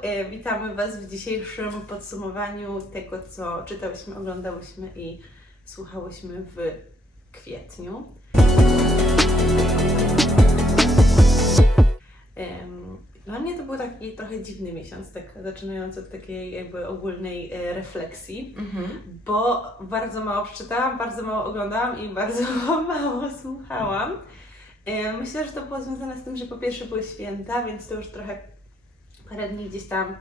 E, Witamy Was w dzisiejszym podsumowaniu tego, co czytałyśmy, oglądałyśmy i słuchałyśmy w kwietniu. Dla mnie to był taki trochę dziwny miesiąc, tak zaczynając od takiej jakby ogólnej e, refleksji, Mhm. bo bardzo mało przeczytałam, bardzo mało oglądałam i bardzo mało słuchałam. E, Myślę, że to było związane z tym, że po pierwsze były święta, więc to już trochę parę dni gdzieś tam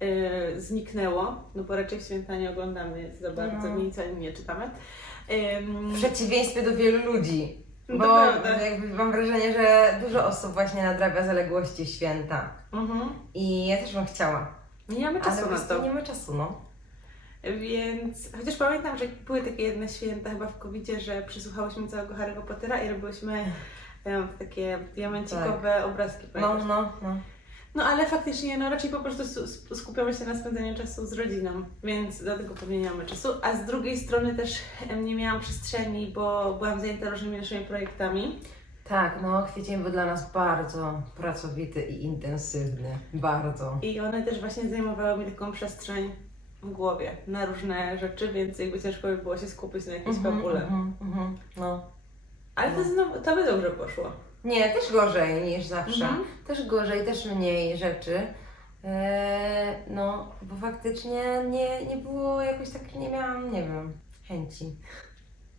e, zniknęło, no bo raczej w święta nie oglądamy za bardzo, No. nic ani nie czytamy. W przeciwieństwie do wielu ludzi. To Bo prawda. jakby mam wrażenie, że dużo osób właśnie nadrabia zaległości święta. mhm. I ja też bym chciała. Nie mamy Ale czasu po na prostu to. nie ma czasu, no. Więc chociaż pamiętam, że były takie jedne święta chyba w covid że przysłuchałyśmy całego Harry'ego Pottera i robiłyśmy em, takie diamencikowe obrazki. No, pamiętasz? no, no. No ale faktycznie, no raczej po prostu skupiamy się na spędzaniu czasu z rodziną, więc dlatego pewnie nie mamy czasu. A z drugiej strony też nie miałam przestrzeni, bo byłam zajęta różnymi naszymi projektami. Tak, no kwiecień był dla nas bardzo pracowity i intensywny. Bardzo. I one też właśnie zajmowały mi taką przestrzeń w głowie na różne rzeczy, więc jakby ciężko by było się skupić na jakiejś Mhm, fabule. mhm, mhm, no. Ale to, No. znowu, to by dobrze poszło. Nie, też gorzej niż zawsze. Mhm. Też gorzej, też mniej rzeczy. Eee, no, bo faktycznie nie, nie było jakoś tak, nie miałam, nie wiem, chęci.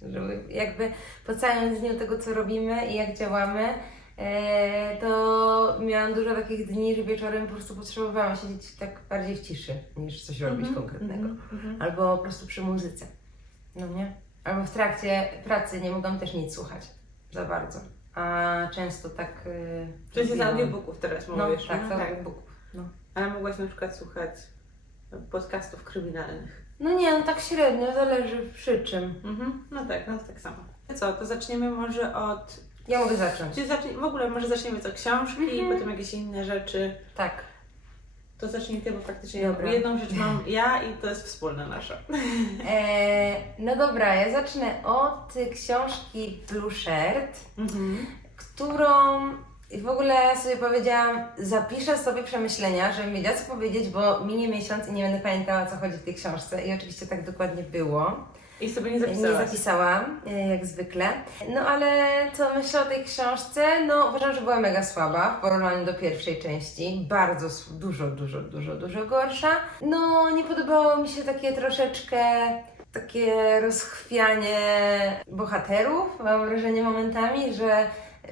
Żeby jakby po całym dniu tego, co robimy i jak działamy, eee, to miałam dużo takich dni, że wieczorem po prostu potrzebowałam siedzieć tak bardziej w ciszy, niż coś robić Mhm, konkretnego. mhm, mhm. Albo po prostu przy muzyce. No nie? Albo w trakcie pracy nie mogłam też nic słuchać za bardzo. A często tak. To jest z audiobooków teraz No, mówisz, tak, no, z audiobooków. No. Ale mogłaś na przykład słuchać podcastów kryminalnych. no nie, no tak średnio, zależy przy czym. Mhm. No tak, no tak samo. Co, to zaczniemy może od... Ja mogę zacząć. Czy zacznie... W ogóle może zaczniemy od książki, Mhm. potem jakieś inne rzeczy. Tak. To zacznij Ty, bo faktycznie Dobra. jedną rzecz mam ja i to jest wspólna nasza. E, no dobra, ja zacznę od książki Blue Shirt, Mhm. którą w ogóle sobie powiedziałam, zapiszę sobie przemyślenia, żebym wiedziała co powiedzieć, bo minie miesiąc i nie będę pamiętała o co chodzi w tej książce i oczywiście tak dokładnie było. I sobie nie Nie zapisałaś. zapisałam, e, jak zwykle. No ale co myślę o tej książce? No uważam, że była mega słaba w porównaniu do pierwszej części. Bardzo, dużo, dużo, dużo, dużo gorsza. No nie podobało mi się takie troszeczkę takie rozchwianie bohaterów. Mam wrażenie momentami, że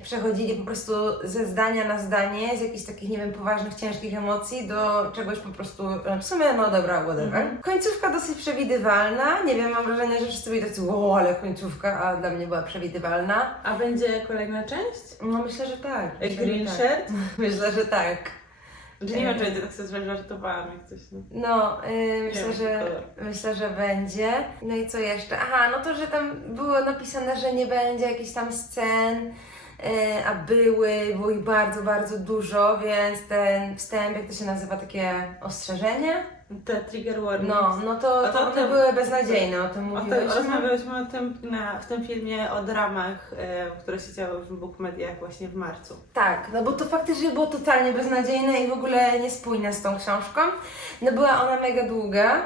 przechodzili po prostu ze zdania na zdanie, z jakichś takich, nie wiem, poważnych, ciężkich emocji do czegoś po prostu, e, w sumie, no dobra, whatever. Mhm. Końcówka dosyć przewidywalna, nie wiem, mam wrażenie, że wszyscy byli tacy, wow, ale końcówka, a dla mnie była przewidywalna. A będzie kolejna część? No myślę, że tak. Myślę, Green że tak. Shirt? Myślę, że tak. Że nie wiem, czy będzie tak sobie żartowałam jak coś. No. No, yy, myślę, że, myślę, że będzie. No i co jeszcze? Aha, no to, że tam było napisane, że nie będzie jakichś tam scen, a były, było ich bardzo, bardzo dużo, więc ten wstęp, jak to się nazywa, takie ostrzeżenie? Te trigger warnings. No, no to, to one te- były beznadziejne, o tym O tym, mówiłyśmy. rozmawiałyśmy o tym na, w tym filmie o dramach, e, które się działy w Book Mediach właśnie w marcu. Tak, no bo to faktycznie było totalnie beznadziejne i w ogóle niespójne z tą książką. No była ona mega długa.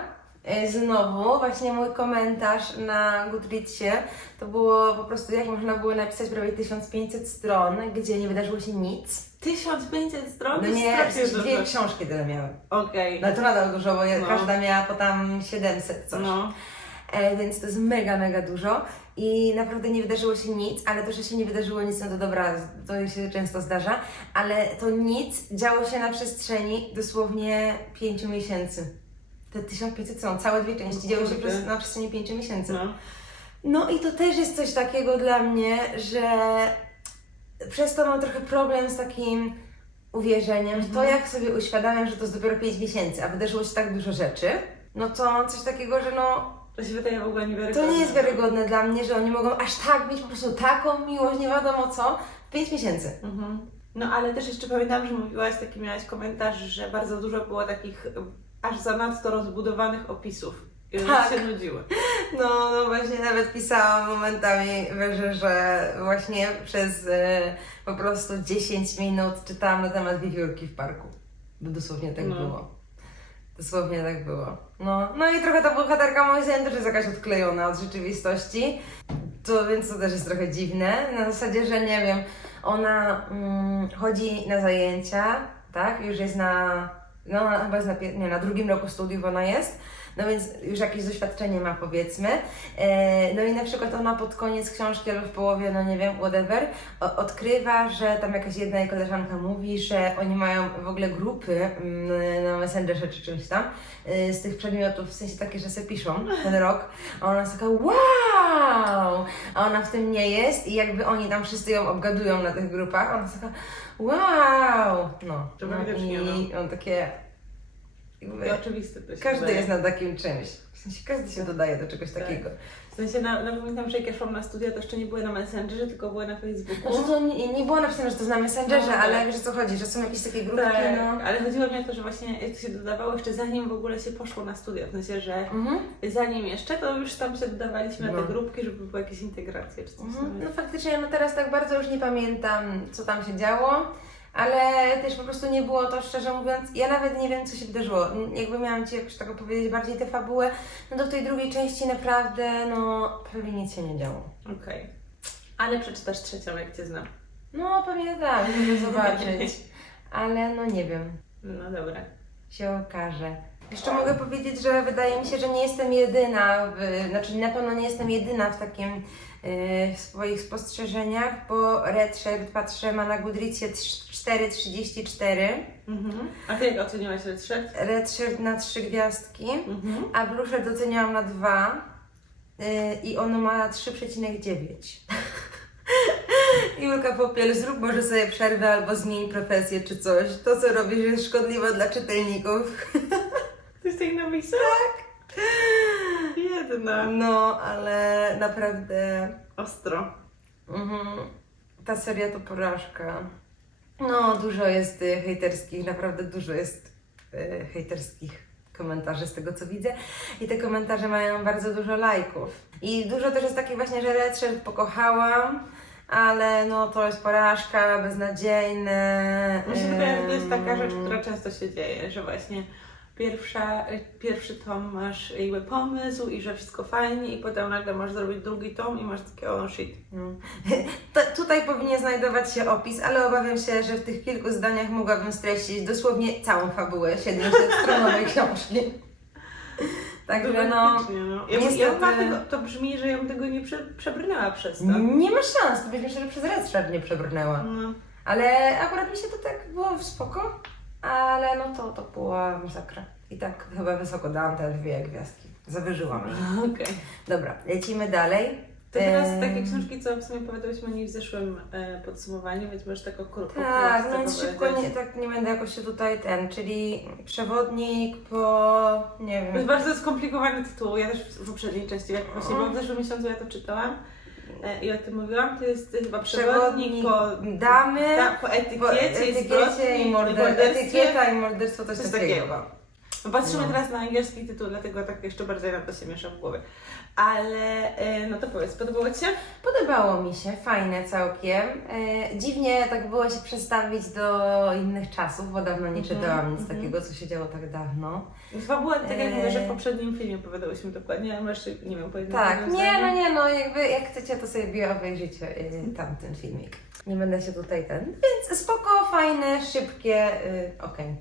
E, Znowu, właśnie mój komentarz na Goodreadsie to było po prostu, jak można było napisać prawie 1500 stron, gdzie nie wydarzyło się nic. 1500 stron? No nie, strasznie dwie dużo. książki tyle miały. Okej. No to nadal dużo, bo je- No. każda miała po tam 700 coś. No. E, więc to jest mega, mega dużo i naprawdę nie wydarzyło się nic, ale to, że się nie wydarzyło nic, no to dobra, to się często zdarza, ale to nic działo się na przestrzeni dosłownie 5 miesięcy. Te 1500 są całe dwie części, działy się przez, na przestrzeni 5 miesięcy. no. No i to też jest coś takiego dla mnie, że przez to mam trochę problem z takim uwierzeniem w to, Mhm. jak sobie uświadamiam, że to jest dopiero 5 miesięcy, a wydarzyło się tak dużo rzeczy, no to mam coś takiego, że no To się wydaje w ogóle niewiarygodne. to nie jest wiarygodne dla mnie, że oni mogą aż tak mieć po prostu taką miłość, nie wiadomo co, w 5 miesięcy. Mhm. No ale też jeszcze pamiętam, że mówiłaś, taki miałaś komentarz, że bardzo dużo było takich aż zanadto rozbudowanych opisów. I Tak. się nudziły. No, no właśnie nawet pisałam momentami, że, że właśnie przez e, po prostu 10 minut czytałam na temat wiewiórki w parku. Bo dosłownie tak No. było. Dosłownie tak było. No, no i trochę ta bohaterka moim zdaniem też jest jakaś odklejona od rzeczywistości. To więc to też jest trochę dziwne. Na zasadzie, że nie wiem, ona mm, chodzi na zajęcia, tak? Już jest na. No, ona chyba jest na, pier- nie, na drugim roku studiów ona jest. No więc już jakieś doświadczenie ma powiedzmy. E, no i na przykład ona pod koniec książki albo w połowie, no nie wiem, whatever, odkrywa, że tam jakaś jedna jej koleżanka mówi, że oni mają w ogóle grupy mm, na Messengerze czy czymś tam y, z tych przedmiotów, w sensie takie, że sobie piszą ten rok, a ona jest taka wow! A ona w tym nie jest i jakby oni tam wszyscy ją obgadują na tych grupach, a ona jest taka wow! No, To no i on takie I oczywiste to się każdy wydaje. jest na takim czymś, w sensie każdy się dodaje do czegoś Tak. takiego. W sensie, na, na, pamiętam, że jak ja szłam na studia, to jeszcze nie były na Messengerze, tylko były na Facebooku. Znaczy to nie, nie było napisane, że to jest na Messengerze, No, tak. ale wiesz o co chodzi, że są jakieś takie grupki, Tak, no. ale chodziło mi o to, że właśnie jak to się dodawało jeszcze zanim w ogóle się poszło na studia, w sensie, że Mhm. zanim jeszcze, to już tam się dodawaliśmy na No. te grupki, żeby były jakieś integracje czy coś. Mhm. No. No faktycznie, no teraz tak bardzo już nie pamiętam, co tam się działo, ale też po prostu nie było to, szczerze mówiąc, ja nawet nie wiem, co się wydarzyło. Jakby miałam Ci jakoś tak opowiedzieć bardziej tę fabułę, no to w tej drugiej części naprawdę, no, prawie nic się nie działo. Okej. Ale przeczytasz trzecią, jak Cię znam. No, pewnie tak, żeby zobaczyć, ale no nie wiem. No dobra. się okaże. Jeszcze mogę powiedzieć, że wydaje mi się, że nie jestem jedyna, w, znaczy na pewno nie jestem jedyna w takim w swoich spostrzeżeniach, bo Red Shirt patrzę ma na Goodreadsie trz- 4,34, Mhm. A Ty jak oceniłaś Red Shirt? Red Shirt na 3 gwiazdki, Mhm. a Blue Shirt doceniałam na 2 yy, i ono ma 3,9. Julka Popiel, zrób może sobie przerwę albo zmień profesję czy coś. To, co robisz jest szkodliwe dla czytelników. Ty tej napisał? Tak. Jedna. No, ale naprawdę Ostro. mhm, ta seria to porażka. No, dużo jest y, hejterskich, naprawdę dużo jest y, hejterskich komentarzy z tego co widzę. I te komentarze mają bardzo dużo lajków. I dużo też jest takich właśnie, że Red Shirt pokochałam, ale no to jest porażka, beznadziejne. Mi się wydaje, że to jest taka rzecz, która często się dzieje, że właśnie pierwsza, pierwszy tom masz jakby pomysł i że wszystko fajnie i potem nagle masz zrobić drugi tom i masz takie oh shit. No. To, tutaj powinien znajdować się opis, ale obawiam się, że w tych kilku zdaniach mogłabym streścić dosłownie całą fabułę 700-stronowej książki. Także no, Faktycznie, no. Ja, niestety- ja tego, to brzmi, że ja bym tego nie prze, przebrnęła przez to. nie ma szans, to byś myślę, że przez Shirt nie przebrnęła. No. Ale akurat mi się to tak było spoko, ale no to, to była masakra. I tak chyba wysoko dałam te dwie gwiazdki. Zawyżyłam. je. Okej. Dobra, lecimy dalej. To teraz takie książki, co w sumie opowiadałyśmy o niej w zeszłym e, podsumowaniu, więc możesz tak krótko Tak, no więc szybko nie, tak nie będę jakoś się tutaj ten, czyli przewodnik po, nie To jest wiem, bardzo skomplikowany tytuł. Ja też w poprzedniej części, jak właśnie w zeszłym miesiącu ja to czytałam i o tym mówiłam, to jest chyba przewodnik, przewodnik po, damy, da, po etykiecie, po i etykiecie zbrodni, i morder, morderstwie. etykieta i morderstwo, coś Coś takiego. takiego. No, Patrzymy No. teraz na angielski tytuł, dlatego tak jeszcze bardziej nam to się miesza w głowie. Ale e, no to powiedz, podobało Ci się? Podobało mi się, fajne całkiem. E, dziwnie tak było się przestawić do innych czasów, bo dawno nie Mhm, czytałam nic mhm. takiego, co się działo tak dawno. Fabuła, tak jak mówię, że w E. poprzednim filmie opowiadałyśmy dokładnie, ale jeszcze, nie wiem, pojedyncze Tak, nie, no nie, no jakby jak chcecie, to sobie obejrzyjcie y, tamten filmik. Nie będę się tutaj ten, więc spoko, fajne, szybkie, y, okej.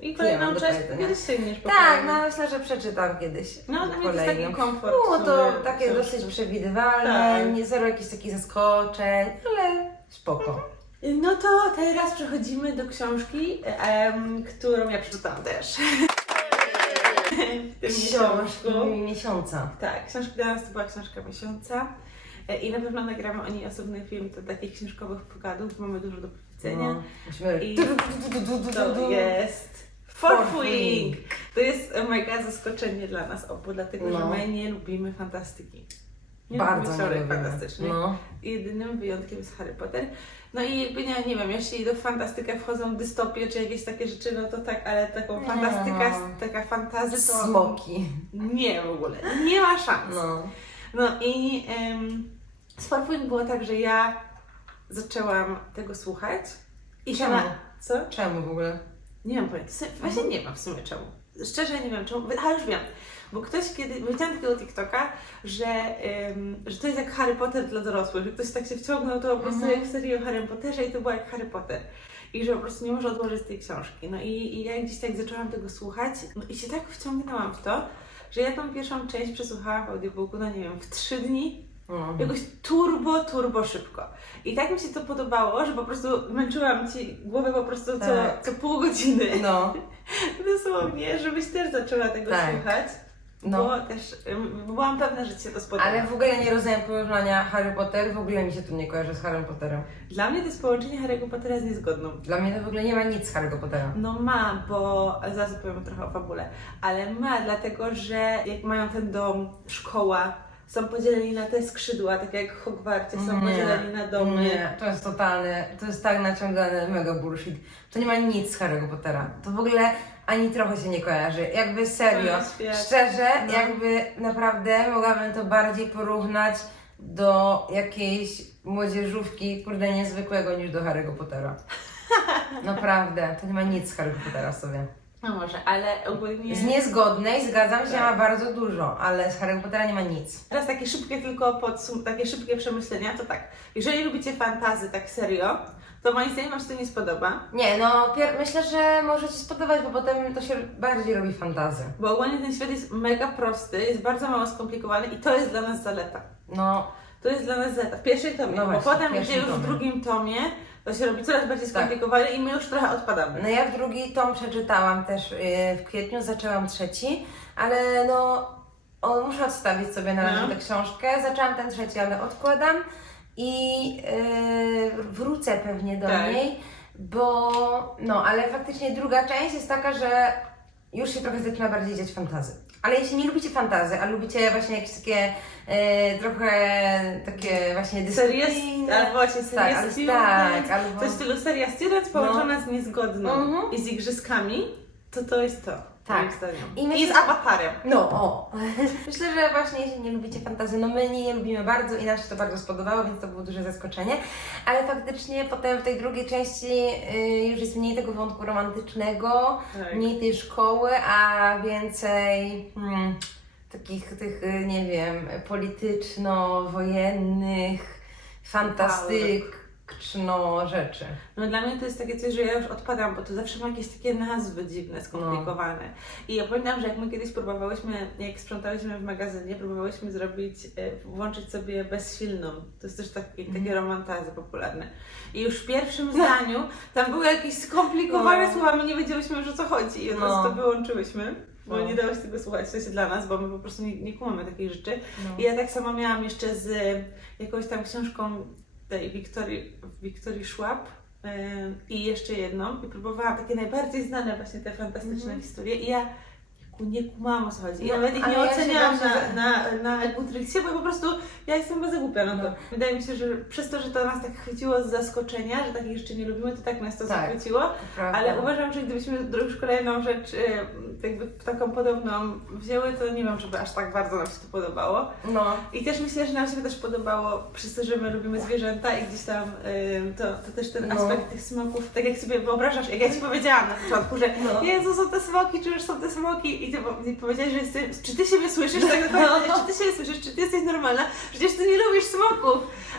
I Nie kolejną do część powiedzenia. kiedyś sięgniesz po Tak, kolejną. no myślę, że przeczytam kiedyś. No, dla mnie to jest taki komfort. Było w to sumie takie książki. dosyć przewidywalne, Tak. nie zero jakichś takich zaskoczeń, ale spoko. No to teraz przechodzimy do książki, em, którą ja przeczytałam też. w tym miesiączku. miesiąca. Tak, książka dla nas to była książka miesiąca. E, I na pewno nagramy o niej osobny film, to takich książkowych pogadów, bo mamy dużo do powiedzenia. No, musimy... I To jest Forfwing. To jest e, mega zaskoczenie dla nas obu, dlatego że No. my nie lubimy fantastyki. Nie Bardzo lubimy nie fantastycznych. No. Jedynym wyjątkiem jest Harry Potter. No i jakby nie, nie wiem, jeśli do fantastykę wchodzą dystopie czy jakieś takie rzeczy, no to tak, ale taką fantastyka, taka fantazja to Smoki. nie w ogóle, nie ma szans. No. No i um, z Farfwing było tak, że ja zaczęłam tego słuchać i Czemu? sama- Co? Czemu w ogóle? Nie mam pojęcia. Właśnie nie wiem w sumie czemu. Szczerze nie wiem czemu, ale już wiem. Bo ktoś kiedy, widziałam takiego TikToka, że, ym, że to jest jak Harry Potter dla dorosłych, że ktoś tak się wciągnął, to po prostu Mhm. jak w serii o Harry Potterze i to było jak Harry Potter. I że po prostu nie może odłożyć tej książki. No i, i ja gdzieś tak zaczęłam tego słuchać no i się tak wciągnęłam w to, że ja tą pierwszą część przesłuchałam w audiobooku, no nie wiem, w trzy dni Mhm. jakoś turbo, turbo szybko. I tak mi się to podobało, że po prostu męczyłam Ci głowę po prostu co, Tak. co pół godziny. No, Dosłownie, żebyś też zaczęła tego Tak. słuchać. no. Bo też ym, byłam pewna, że Ci się to spodoba. Ale w ogóle nie rozumiem porównania Harry Potter, w ogóle mi się to nie kojarzy z Harry Potterem. Dla mnie to jest połączenie Harry'ego Pottera z niezgodną. Dla mnie to w ogóle nie ma nic z Harry'ego Pottera. No ma, bo zaraz opowiem trochę o fabule, ale ma, dlatego że jak mają ten dom, szkoła, są podzieleni na te skrzydła, tak jak w Hogwarcie są podzieleni na domy. Nie, to jest totalny, to jest tak naciągany mega bullshit. To nie ma nic z Harry'ego Pottera. To w ogóle ani trochę się nie kojarzy. Jakby serio, To jest świat. szczerze, No. jakby naprawdę mogłabym to bardziej porównać do jakiejś młodzieżówki, kurde, niezwykłego niż do Harry'ego Pottera. Naprawdę, to nie ma nic z Harry'ego Pottera w sobie. No może, ale ogólnie... Z niezgodnej zgadzam się, Tak. ma bardzo dużo, ale z Harry'ego Pottera nie ma nic. Teraz takie szybkie tylko podsum- takie szybkie przemyślenia, to tak, jeżeli lubicie fantazy tak serio, to moim zdaniem Wam się to nie spodoba, Nie, no pier- myślę, że może Ci spodobać, bo potem to się bardziej robi fantazy. bo ogólnie ten świat jest mega prosty, jest bardzo mało skomplikowany i to jest dla nas zaleta. No, To jest dla nas zaleta w pierwszej tomie, No bo właśnie, w potem pierwszym gdzie już w tomie. drugim tomie to się robi coraz bardziej skomplikowane i my już trochę odpadamy. no ja w drugi tom przeczytałam też yy, w kwietniu, zaczęłam trzeci, ale no o, muszę odstawić sobie na razie No. tę książkę. Zaczęłam ten trzeci, ale odkładam i yy, wrócę pewnie do Tak. niej, bo no, ale faktycznie druga część jest taka, że już się trochę zaczyna bardziej dziać fantazy. Ale jeśli nie lubicie fantazy, a lubicie właśnie jakieś takie e, trochę takie właśnie dyskusyjne, albo właśnie tak, seria ale, Student, tak, albo... to w stylu seria Student połączona z niezgodną Mhm. i z igrzyskami, to to jest to, Tak. moim zdaniem. I I, z awatarem. No, o. Myślę, że właśnie jeśli nie lubicie fantazy, no my nie je lubimy bardzo i nam się to bardzo spodobało, więc to było duże zaskoczenie. Ale faktycznie potem w tej drugiej części y, już jest mniej tego wątku romantycznego, Tak. mniej tej szkoły, a więcej hmm, takich tych, y, nie wiem, polityczno-wojennych, fantastyczno rzeczy. No dla mnie to jest takie coś, że ja już odpadam, bo to zawsze ma jakieś takie nazwy dziwne, skomplikowane. I ja pamiętam, że jak my kiedyś próbowałyśmy, jak sprzątałyśmy w magazynie, próbowałyśmy zrobić, e, włączyć sobie bezsilną. To jest też taki, Mhm. takie romantazy popularne. I już w pierwszym zdaniu tam były jakieś skomplikowane No. słowa, my nie wiedziałyśmy już o co chodzi. I od No. razu to wyłączyłyśmy. Bo No. nie dało się tego słuchać, w sensie dla nas, bo my po prostu nie, nie kumamy takich rzeczy. No. I ja tak samo miałam jeszcze z jakąś tam książką tej Wiktorii, Wiktorii Schwab e, i jeszcze jedną i próbowałam takie najbardziej znane właśnie te fantastyczne Mhm. historie i ja nie kumałam o co chodzi. I No, nawet ich nie ja oceniałam na, na, na Goodreadsie, bo po prostu ja jestem bardzo głupia na to. No. Wydaje mi się, że przez to, że to nas tak chwyciło z zaskoczenia, że takich rzeczy nie lubimy, to tak nas to Tak. zachwyciło. Prawda. Ale uważam, że gdybyśmy już kolejną rzecz e, jakby taką podobną wzięły, to nie wiem, żeby aż tak bardzo nam się to podobało. No. I też myślę, że nam się też podobało, przez to, że my lubimy zwierzęta i gdzieś tam ym, to, to też ten No. aspekt tych smoków, tak jak sobie wyobrażasz, jak ja Ci powiedziałam na początku, że No. Jezu, są te smoki, czy już są te smoki i Ty, powiedziałeś, że jesteś, czy Ty siebie słyszysz, tak naprawdę, No. czy Ty siebie słyszysz, czy Ty jesteś normalna, przecież Ty nie lubisz smoków,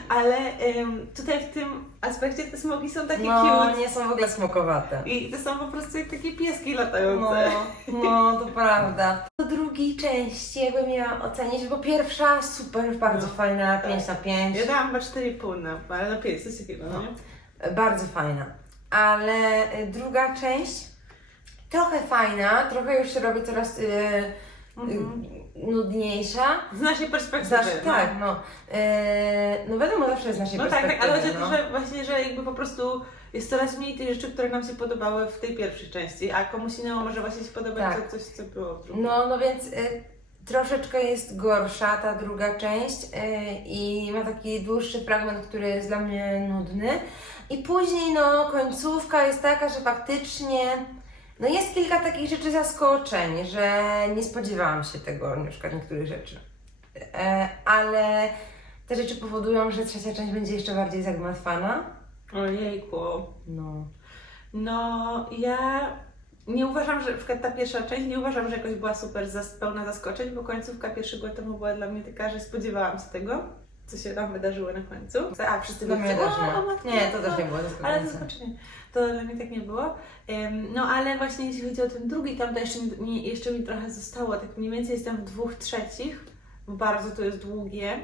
ale ym, tutaj w tym aspekcie te smoki są takie No, cute nie są w ogóle smokowate. i to są po prostu jak takie pieski No, latające. no, to prawda. Do drugiej części, jakbym miała ocenić, bo pierwsza super, bardzo No. fajna, Tak. 5 na 5. Ja dałam chyba 4,5 na, ale na 5, coś takiego, no No. Bardzo fajna. Ale y, druga część trochę fajna, trochę już się robi coraz y, y, Mhm. nudniejsza. Z naszej perspektywy. Znaczy, no. tak, no. Y, no wiadomo, zawsze jest z naszej No tak, perspektywy. tak, ale chodzi no. to, że właśnie, że jakby po prostu jest coraz mniej tych rzeczy, które nam się podobały w tej pierwszej części, a komuś innemu może właśnie się podobać Tak. coś, co było w drugiej. No, no więc y, troszeczkę jest gorsza ta druga część y, i ma taki dłuższy fragment, który jest dla mnie nudny. I później, no, końcówka jest taka, że faktycznie no jest kilka takich rzeczy zaskoczeń, że nie spodziewałam się tego, na przykład niektórych rzeczy. E, ale te rzeczy powodują, że trzecia część będzie jeszcze bardziej zagmatwana. Ojejku. No. No, ja nie uważam, że na ta pierwsza część, nie uważam, że jakoś była super zas, pełna zaskoczeń, bo końcówka pierwszego tomu była dla mnie taka, że spodziewałam się tego, co się tam wydarzyło na końcu. A wszyscy Dla byli mnie tak, też "O, nie. o matko, Nie, to no". też nie było Ale zaskoczenie. To dla mnie tak nie było. No ale właśnie jeśli chodzi o ten drugi, tam to jeszcze, mi- jeszcze mi trochę zostało, tak mniej więcej jestem w dwóch trzecich, bo bardzo to jest długie.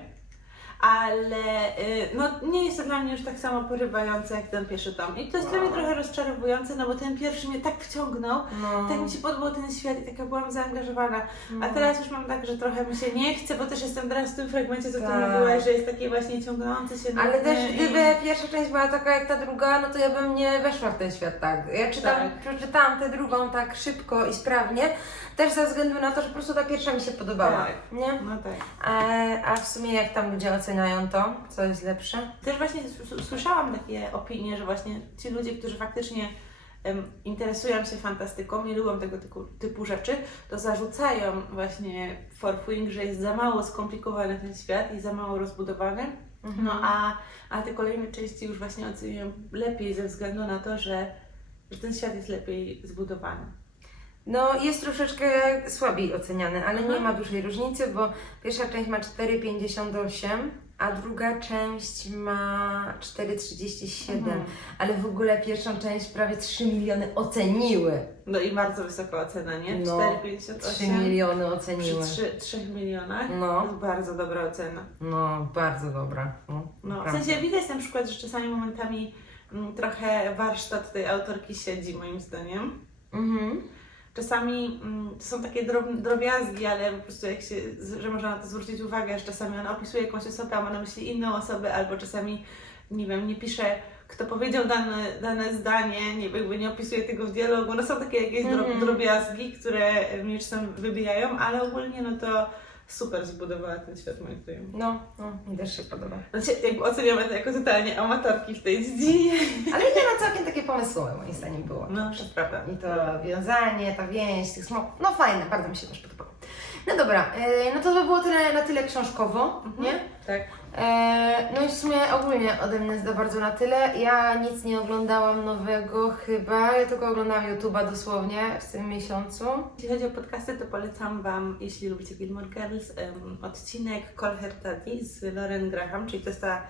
Ale y, no, nie jest to dla mnie już tak samo porywające jak ten pierwszy tom. I to jest dla mnie trochę rozczarowujące, no bo ten pierwszy mnie tak wciągnął, No. tak mi się podobał ten świat i taka byłam zaangażowana. A teraz już mam tak, że trochę mi się nie chce, bo też jestem teraz w tym fragmencie, co ty Tak. mówiłaś, że jest takie właśnie ciągnący się Ale też i- gdyby pierwsza część była taka jak ta druga, no to ja bym nie weszła w ten świat tak. Ja czytam, Tak. przeczytałam tę drugą tak szybko i sprawnie, też ze względu na to, że po prostu ta pierwsza mi się podobała. Tak. Nie? No tak. A, a w sumie jak tam ludzie oceniają to, co jest lepsze? Też właśnie słyszałam takie opinie, że właśnie ci ludzie, którzy faktycznie interesują się fantastyką i lubią tego typu, typu rzeczy, to zarzucają właśnie Forfwing, że jest za mało skomplikowany ten świat i za mało rozbudowany. No a, a te kolejne części już właśnie oceniają lepiej ze względu na to, że, że ten świat jest lepiej zbudowany. No jest troszeczkę słabiej oceniany, ale nie Mhm. ma dużej różnicy, bo pierwsza część ma 4,58, a druga część ma 4,37. Mhm. Ale w ogóle pierwszą część prawie 3 miliony oceniły. No i bardzo wysoka ocena, nie? No, 4,58 3 miliony przy oceniły. 3, 3 milionach. No. To jest bardzo dobra ocena. No, bardzo dobra. No, No, w sensie widać na przykład, że czasami momentami mm, trochę warsztat tej autorki siedzi, moim zdaniem. Mhm. Czasami mm, to są takie drob, drobiazgi, ale po prostu jak się, że można na to zwrócić uwagę, że czasami ona opisuje jakąś osobę, a ma na myśli inną osobę, albo czasami, nie wiem, nie pisze, kto powiedział dane, dane zdanie, nie jakby nie opisuje tego w dialogu. No są takie jakieś Mhm. drobiazgi, które mnie czasem wybijają, ale ogólnie no to super zbudowała ten świat moim zdaniem. No, no, mi też się podoba. Znaczy, jakby oceniamy to jako totalnie amatorki w tej dziedzinie. Ale nie ma całkiem takie pomysłowe, moim zdaniem było. No, to prawda. I to wiązanie, ta więź tych smoków. No fajne, bardzo mi się też podobało. No dobra, e, no to by było tyle, na tyle książkowo, nie? Tak. E, no i w sumie ogólnie ode mnie za bardzo na tyle. Ja nic nie oglądałam nowego chyba, ja tylko oglądałam YouTube'a dosłownie w tym miesiącu. Jeśli chodzi o podcasty, to polecam Wam, jeśli lubicie Gilmore Girls, em, odcinek Call Her Daddy z Lauren Graham, czyli to jest ta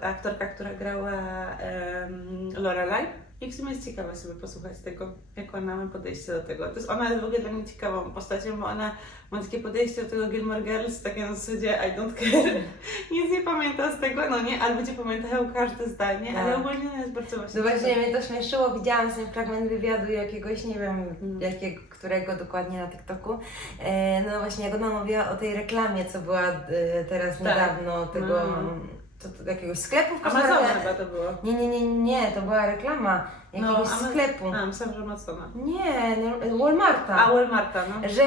aktorka, która grała um, Lorelai. I w sumie jest ciekawe sobie posłuchać tego, jak ona ma podejście do tego. To jest, ona jest w ogóle dla mnie ciekawą postacią, bo ona ma takie podejście do tego Gilmore Girls, takie na zasadzie I don't care. Nic nie pamięta z tego, no nie, ale ludzie pamiętają każde zdanie, Tak. ale ogólnie ona jest bardzo właśnie No właśnie mnie to śmieszyło, widziałam ten fragment wywiadu jakiegoś, nie wiem Mm. jakiego, którego dokładnie na TikToku. E, no właśnie, jak ona mówiła o tej reklamie, co była e, teraz Tak. niedawno, tego No. To, to, jakiegoś sklepu w każdym Amazona razie- chyba to było. Nie, nie, nie, nie, to była reklama jakiegoś No, Ama- sklepu. A, myślałam, że Amazona. Nie, no, Walmarta. A, Walmarta, no. że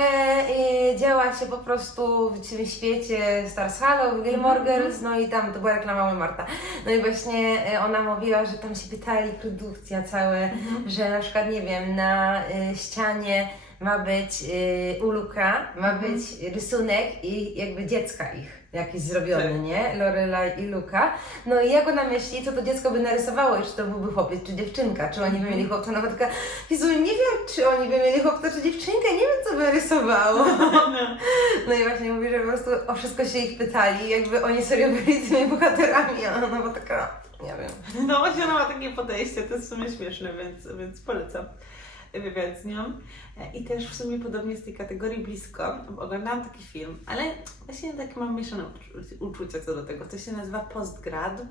y, działa się po prostu w tym świecie Stars Hollow, Gilmore Mhm. Girls, no i tam to była reklama Walmarta. No i właśnie y, ona mówiła, że tam się pytali produkcja całe, Mhm. że na przykład, nie wiem, na y, ścianie ma być y, u Luka, ma być rysunek i jakby dziecka ich jakiś zrobiony, Tak. nie? Lorelai i Luka. No i jak ona myśli, co to dziecko by narysowało i czy to byłby chłopiec czy dziewczynka, czy oni by Mhm. mieli chłopca, no bo taka, Jezu, nie wiem, czy oni by mieli chłopca czy dziewczynkę, nie wiem, co by rysowało. No i właśnie mówi, że po prostu o wszystko się ich pytali, jakby oni serio byli tymi bohaterami, a ona była taka, nie wiem. No właśnie ona ma takie podejście, to jest w sumie śmieszne, więc, więc polecam wywiad z nią. I też w sumie podobnie z tej kategorii blisko, oglądałam taki film, ale właśnie tak mam mieszane uczu- uczucia co do tego. To się nazywa Postgrad.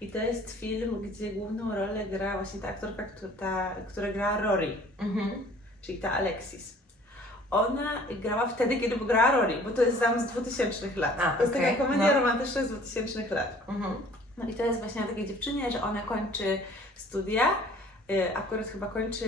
I to jest film, gdzie główną rolę gra właśnie ta aktorka, która, ta, która gra Rory, Mhm. czyli ta Alexis. Ona grała wtedy, kiedy grała Rory, bo to jest tam z 2000 lat. A, to jest okej, taka komedia no. romantyczna z 2000 lat. Mhm. No i to jest właśnie o takiej dziewczynie, że ona kończy studia, akurat chyba kończy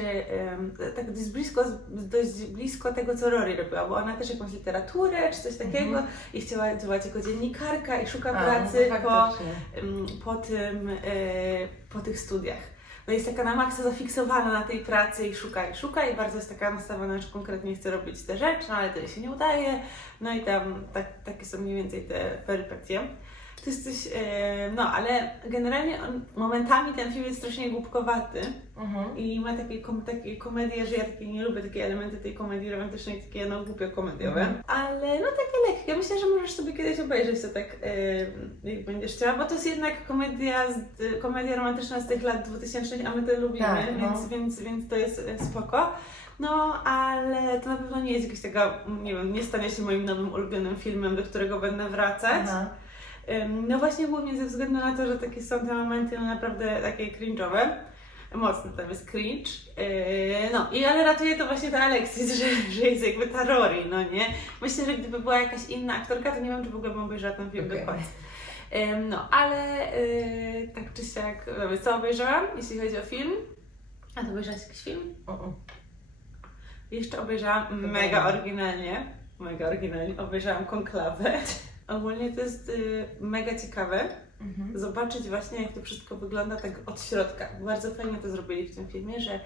tak dość blisko, dość blisko tego, co Rory robiła, bo ona też jakąś literaturę czy coś takiego Mhm. i chciała działać jako dziennikarka i szuka A, pracy no po, po tym, y, po tych studiach. No jest taka na maksa zafiksowana na tej pracy i szuka i szuka i bardzo jest taka nastawiona, że konkretnie chce robić te rzeczy, no ale to jej się nie udaje. No i tam tak, takie są mniej więcej te perypetie. To jest coś, e, no ale generalnie on, momentami ten film jest strasznie głupkowaty Mhm. i ma takie, kom, takie komedie, że ja takie nie lubię takie elementy tej komedii romantycznej, takie no głupio komediowe, Mhm. ale no takie lekkie. Myślę, że możesz sobie kiedyś obejrzeć to tak, e, jak będziesz chciała, bo to jest jednak komedia, z, komedia romantyczna z tych lat 2000, a my to lubimy, Tak, no. więc, więc, więc to jest e, spoko. No, ale to na pewno nie jest jakaś taka, nie wiem, nie stanie się moim nowym ulubionym filmem, do którego będę wracać. Aha. No właśnie głównie ze względu na to, że takie są te momenty no naprawdę takie cringe'owe. Mocno tam jest cringe. No i ale ratuje to właśnie ta Alexis, że, że jest jakby ta Rory, no nie? Myślę, że gdyby była jakaś inna aktorka, to nie wiem, czy w ogóle bym obejrzała ten film Okej. do końca. No, ale yy, tak czy siak, no, co obejrzałam, jeśli chodzi o film? A to obejrzałaś jakiś film? Mhm. Jeszcze obejrzałam mega nie. oryginalnie, mega oryginalnie, obejrzałam Konklawę. Ogólnie to jest y, mega ciekawe Mhm. zobaczyć właśnie jak to wszystko wygląda tak od środka. Bardzo fajnie to zrobili w tym filmie, że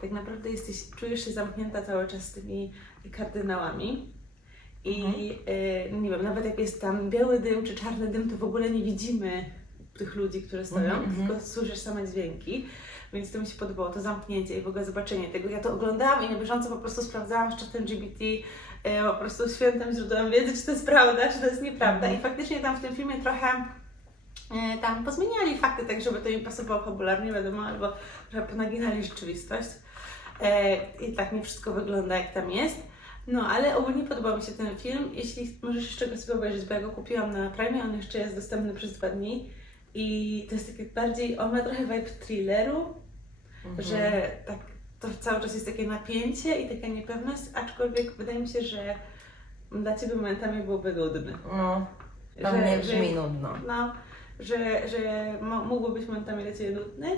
tak naprawdę jesteś, czujesz się zamknięta cały czas z tymi kardynałami. I y, nie wiem, nawet jak jest tam biały dym czy czarny dym, to w ogóle nie widzimy tych ludzi, którzy stoją, Mhm, mhm. tylko słyszysz same dźwięki. Więc to mi się podobało, to zamknięcie i w ogóle zobaczenie tego. Ja to oglądałam i na bieżąco po prostu sprawdzałam z czatem GBT, po prostu świętym źródłem wiedzy, czy to jest prawda, czy to jest nieprawda. I faktycznie tam w tym filmie trochę e, tam pozmieniali fakty tak, żeby to im pasowało fabularnie, wiadomo, albo trochę ponaginali rzeczywistość. E, I tak nie wszystko wygląda jak tam jest. No, ale ogólnie podobał mi się ten film. Jeśli możesz jeszcze go sobie obejrzeć, bo ja go kupiłam na Prime, on jeszcze jest dostępny przez dwa dni. I to jest takie bardziej, on ma trochę vibe thrilleru, Mhm. że tak to cały czas jest takie napięcie i taka niepewność, aczkolwiek wydaje mi się, że dla Ciebie momentami byłby nudny. No, dla mnie brzmi nudno. No, że, że mógłby być momentami dla Ciebie nudny.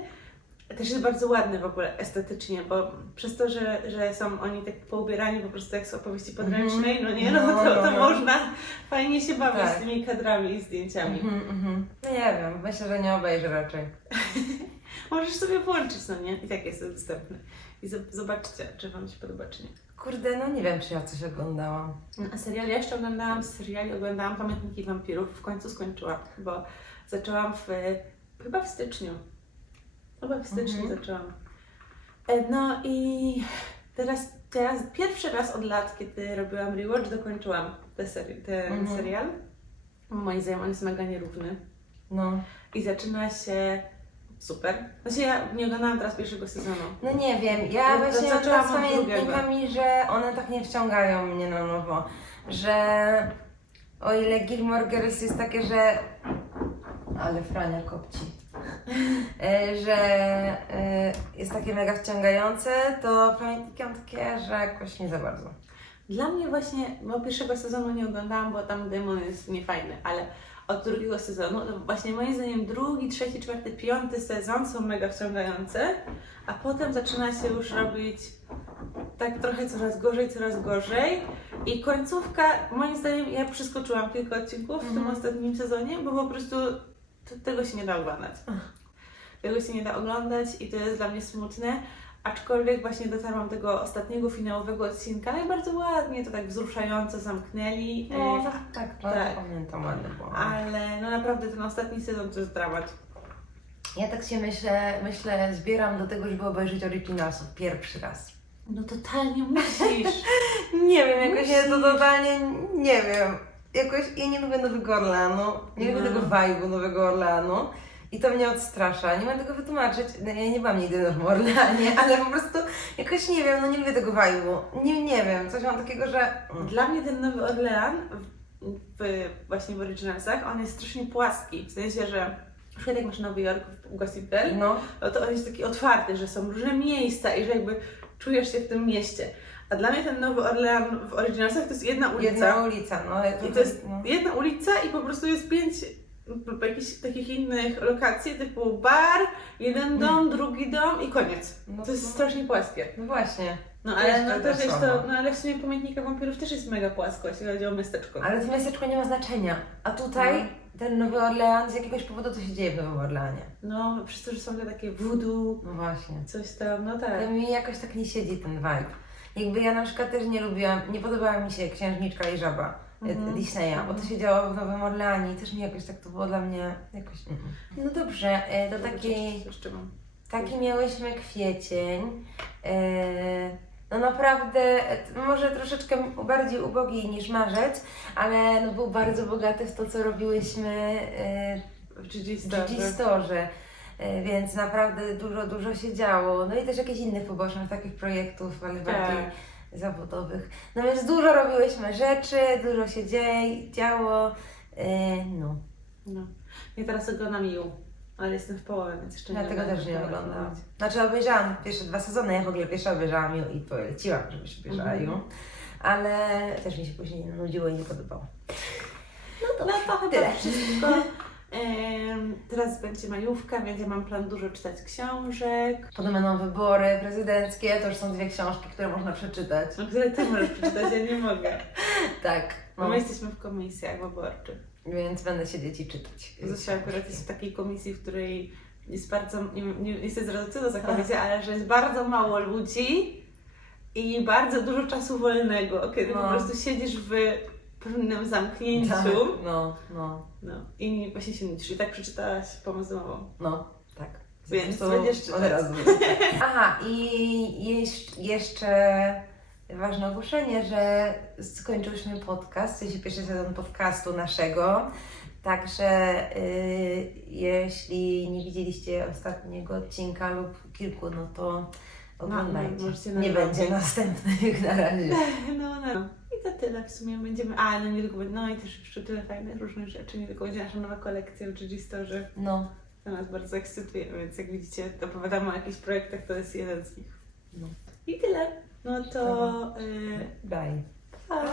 Też jest bardzo ładny w ogóle estetycznie, bo przez to, że, że są oni tak poubierani po prostu jak z opowieści podręcznej, no nie, no No, to, to no, no. można fajnie się bawić Tak. z tymi kadrami i zdjęciami. Mhm, mhm. No nie wiem, myślę, że nie obejrzę raczej. Możesz sobie włączyć, no nie? I tak jest dostępny. I zob- zobaczcie, czy Wam się podoba, czy nie. Kurde, no nie wiem, czy ja coś oglądałam. A serial ja jeszcze oglądałam seriali, oglądałam Pamiętniki Wampirów, w końcu skończyłam, bo zaczęłam w, chyba w styczniu. Chyba w styczniu Mhm. zaczęłam. E, No i teraz, teraz pierwszy raz od lat, kiedy robiłam rewatch, dokończyłam tę seri- ten Mhm. serial. Moim zdaniem on jest mega nierówny. No. I zaczyna się super. Znaczy ja nie oglądałam teraz pierwszego sezonu. No nie wiem, ja Ja właśnie mam zaczęłam z od pamiętnikami, że one tak nie wciągają mnie na nowo, że o ile Gilmore Girls jest takie, że... Ale Frania kopci. E, że e, jest takie mega wciągające, to pamiętniki mam takie, że jakoś nie za bardzo. Dla mnie właśnie, bo pierwszego sezonu nie oglądałam, bo tam demon jest niefajny, ale od drugiego sezonu, to właśnie moim zdaniem drugi, trzeci, czwarty, piąty sezon są mega wciągające, a potem zaczyna się już robić tak trochę coraz gorzej, coraz gorzej i końcówka, moim zdaniem, ja przeskoczyłam kilka odcinków w tym Mhm. ostatnim sezonie, bo po prostu tego się nie da oglądać. Tego się nie da oglądać i to jest dla mnie smutne. Aczkolwiek właśnie dotarłam do tego ostatniego finałowego odcinka no i bardzo ładnie to tak wzruszająco zamknęli. No, E, tak, tak, no, tak. pamiętam ładnie było. Ale no naprawdę ten ostatni sezon to jest dramat. Ja tak się myślę, myślę, zbieram do tego, żeby obejrzeć Originalsów pierwszy raz. No totalnie musisz. Nie wiem, jakoś ja to Musisz. totalnie nie wiem. Jakoś ja nie lubię Nowego Orleanu, nie lubię No. tego vibe'u Nowego Orleanu i to mnie odstrasza. Nie mam tego wytłumaczyć. No, ja nie byłam nigdy w Nowym Orleanie, ale po prostu jakoś nie wiem, no nie lubię tego vibe'u. Nie, nie wiem, coś mam takiego, że... Dla mnie ten Nowy Orlean w, w, właśnie w Originalsach, on jest strasznie płaski. W sensie, że na przykład jak masz Nowy Jork w Gossip Girl, No, no to on jest taki otwarty, że są różne miejsca i że jakby czujesz się w tym mieście. A dla mnie ten Nowy Orlean w Originalsach to jest jedna ulica. jedna ulica, no. I to jest no. jedna ulica i po prostu jest pięć jakichś takich innych lokacji, typu bar, jeden dom, drugi dom i koniec. No To jest to- strasznie płaskie. No właśnie. No ale jest no, tak też jest samo. to, no ale w sumie pamiętnika wampirów też jest mega płasko, jeśli chodzi o miasteczko. Ale to miasteczko nie ma znaczenia. A tutaj No. ten Nowy Orlean, z jakiegoś powodu to się dzieje w Nowym Orleanie. No, przez to, że są te takie voodoo, No właśnie. coś tam, no tak. To mi jakoś tak nie siedzi ten vibe. Jakby ja na przykład też nie lubiłam, nie podobała mi się Księżniczka i Żaba Mhm. mhm. Disneya, bo to Mhm. się działo w Nowym Orleanie i też mi jakoś tak to było dla mnie jakoś... mm. No dobrze, to taki, Co jeszcze mam? taki miałyśmy kwiecień. E, No naprawdę, może troszeczkę bardziej ubogi niż marzec, ale no był bardzo bogaty w to, co robiłyśmy W GG Store. Więc naprawdę dużo, dużo się działo. No i też jakichś innych pobocznych takich projektów, ale bardziej Tak. Zawodowych. No więc dużo robiłyśmy rzeczy, dużo się dzieje, działo. E, No, No. Ja teraz oglądam You, ale jestem w połowie, więc jeszcze nie dlatego będę też nie mogła oglądam. Znaczy obejrzałam pierwsze dwa sezony, ja w ogóle pierwsze obejrzałam ją i poleciłam, żebyś obejrzała Mhm. Ale też mi się później nudziło i nie podobało. No to chyba Tyle. wszystko. Teraz będzie majówka, więc ja mam plan dużo czytać książek. Potem będą wybory prezydenckie, to już są dwie książki, które można przeczytać. No, które ty możesz przeczytać, ja nie mogę. Tak. Bo No. my jesteśmy w komisjach wyborczych. Więc będę siedzieć i czytać. Zosia akurat jest w takiej komisji, w której jest bardzo, nie, nie, nie chcę zdradzać co to za komisja, ale że jest bardzo mało ludzi i bardzo dużo czasu wolnego, kiedy po No. prostu siedzisz w pewnym Tak, zamknięciu no, no, no, i właśnie się nudzisz. I tak przeczytałaś pomoc domową. no, tak. Więc To będziesz czytać. Od razu. Aha, i jeś- jeszcze ważne ogłoszenie, że skończyłyśmy podcast, w sensie pierwszy sezon podcastu naszego. Także y, jeśli nie widzieliście ostatniego odcinka lub kilku, no to oglądajcie. możecie nie będzie następnych na razie. No, no. To tyle w sumie będziemy. A, no niedługo będzie. No i też jeszcze tyle fajnych różnych rzeczy. Niedługo będzie nasza nowa kolekcja w GG Store. No, To nas bardzo ekscytuje, więc jak widzicie, opowiadamy o jakichś projektach, to jest jeden z nich. no. I tyle. No to. Yy, Bye. pa.